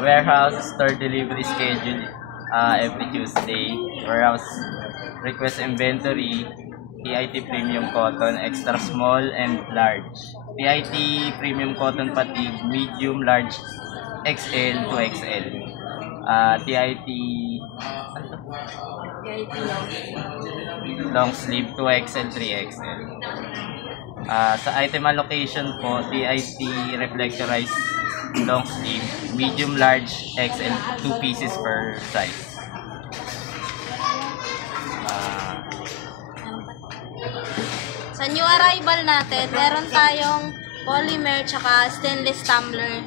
Warehouse store delivery schedule every Tuesday. Warehouse request inventory, PIT premium cotton, extra small and large. PIT premium cotton fatigue, medium, large, XL to XL. TIT long sleeve 2XL, 3XL. Sa item allocation po, TIT reflectorized long sleeve, medium, large, XL, 2 pieces per size. Sa new arrival natin, meron tayong polymer tsaka stainless tumbler.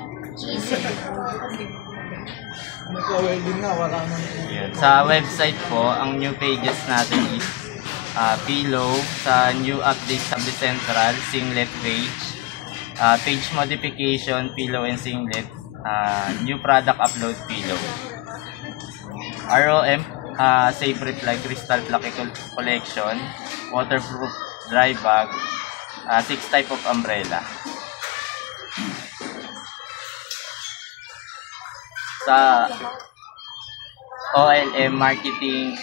Sa website po, ang new pages natin is pillow, sa new update sa Central, singlet page, page modification, pillow and singlet, new product upload pillow. ROM, safe reply crystal plucky collection, waterproof dry bag, 6 type of umbrella. Sa OLM marketing,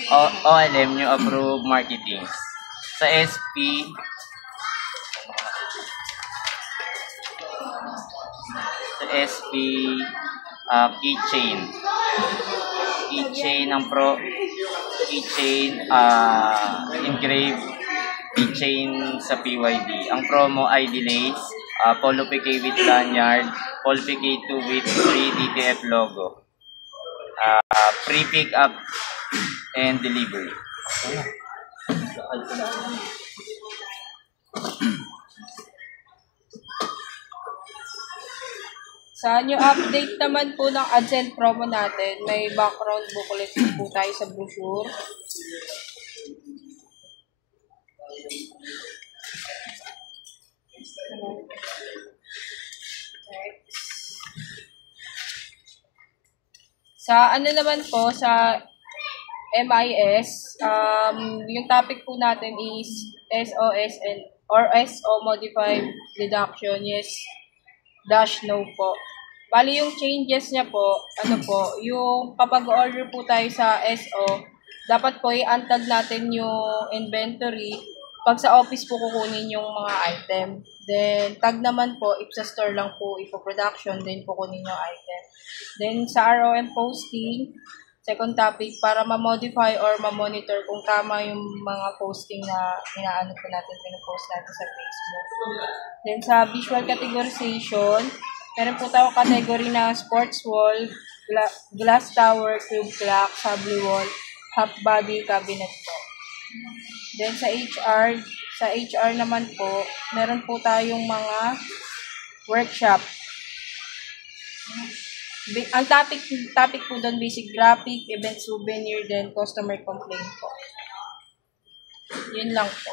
OLM new approved marketing. Sa SP, keychain. Keychain ng Pro, keychain engraved keychain sa PYD. Ang promo ID lace, Polo PK with lanyard, Polo PK 2 with free DTF logo. Free pick up and delivery. Sa new update naman po ng Adcent promo natin, may background booklet po tayo sa brochure. Sa ano naman po, sa MIS, yung topic po natin is SOS or SO modified deduction, yes, dash no po. Bali yung changes niya po, yung kapag order po tayo sa SO, dapat po i-untag natin yung inventory. Pag sa office po kukunin yung mga item. Then, tag naman po, if sa store lang po, ipo-production, then kukunin yung item. Then, sa ROM posting, second topic, para ma-modify or ma-monitor kung tama yung mga posting na inaano po natin, pinopost natin sa Facebook. Then, sa visual categorization, meron po tayong category na sports wall, glass tower, cube clock, sable wall, half body cabinet po. Then, sa HR naman po, meron po tayong mga workshop. Ang topic po doon, basic graphic, event souvenir, then customer complaint po. Yun lang po.